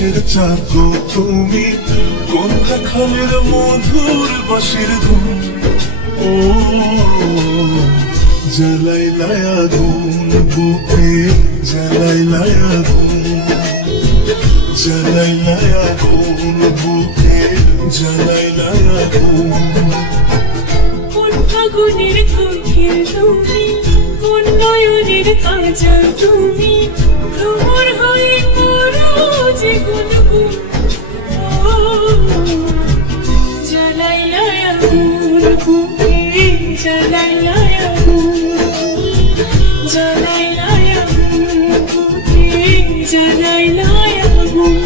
আকাশের চাঁদ গো তুমি, কোন খালের মধুর বাঁশির ধুন। ও জ্বালাইলায় আগুন বুকে, জ্বালাইলায় আগুন, জ্বালাইলায় আগুন বুকে, জ্বালাইলায় আগুন। কোন ফাগুনের কোকিল তুমি, কোন নয়নের কাজল তুমি, ভ্রমর হয়ে করো যে গুনগুন। ও জ্বালাইলায় আগুন বুকে, জ্বালাইলায় আগুন, জ্বালাইলায় আগুন বুকে, জ্বালাইলায় আগুন।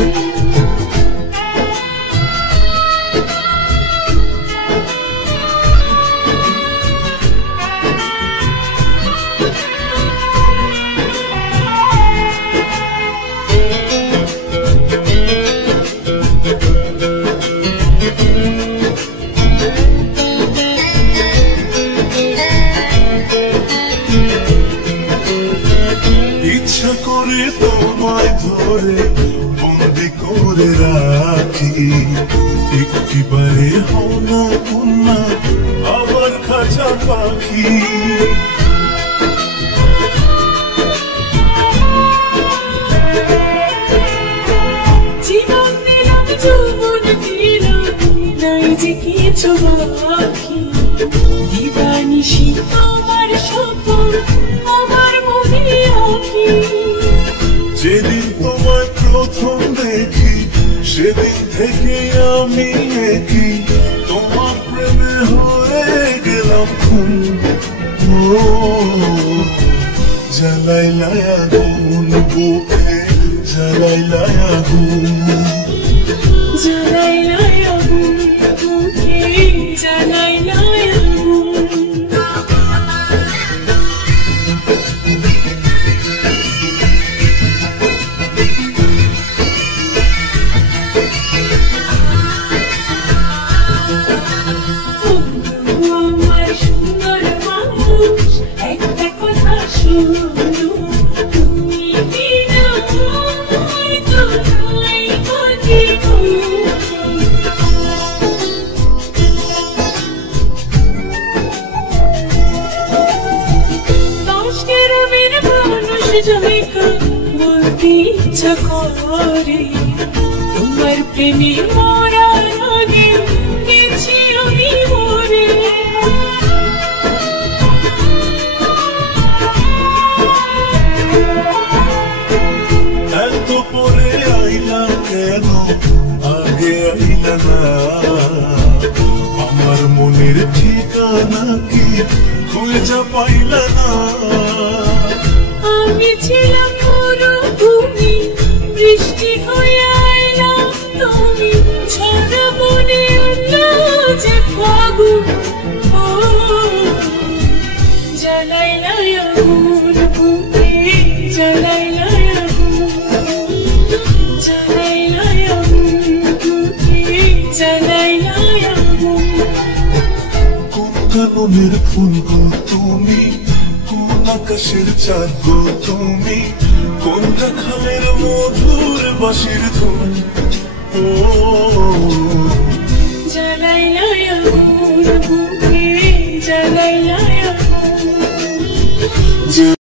ইচ্ছা করে তোমায় ধরে বন্দি করে রাখি, একেবারে হও না কন্যা আবার খাঁচা পাখি। জীবন দিলাম যৌবন দিলাম, নাই যে কিছু বাকি। দিবানিশি আমার স্বপন আমার মনে আঁকি। যেদিন তোমায় প্রথম দেখি সেদিন থেকে আমি একই, তোমার প্রেমে হয়ে গেলাম খুন। ও জ্বালাইলায় আগুন বুকে, জ্বালাইলায় আগুন, জ্বালাইলায় আগুন বুকে, জ্বালাইলায় আগুন। আমার সুন্দর মানুষ একটা কথা শোনো, তুমি বিনা আমায় তো নাই গতি গো। দশ গ্রামের মানুষ জয়কা বলতে ইচ্ছা করে, তোমার প্রেমে মরার আগে গেছি আমি মরে। এত পরে আইলা কেন আগে আইলা না, আমার মনের ঠিকানা কি খুঁজে পাইলা না। আমি ছিলাম মরুভূমি, বৃষ্টি হয়ে আইলাম তুমি, ঝরা মনে আনলা যে ফাগুন। ও জ্বালাইলায় আগুন বুকে, জ্বালাইলায় আগুন, জ্বালাইলায় আগুন বুকে, জ্বালাইলায় আগুন। কোন কাননের ফুল গো তুমি, কোন আকাশের চাঁদ গো তুমি, কোন খালের মধুর বাঁশির ধুন। ও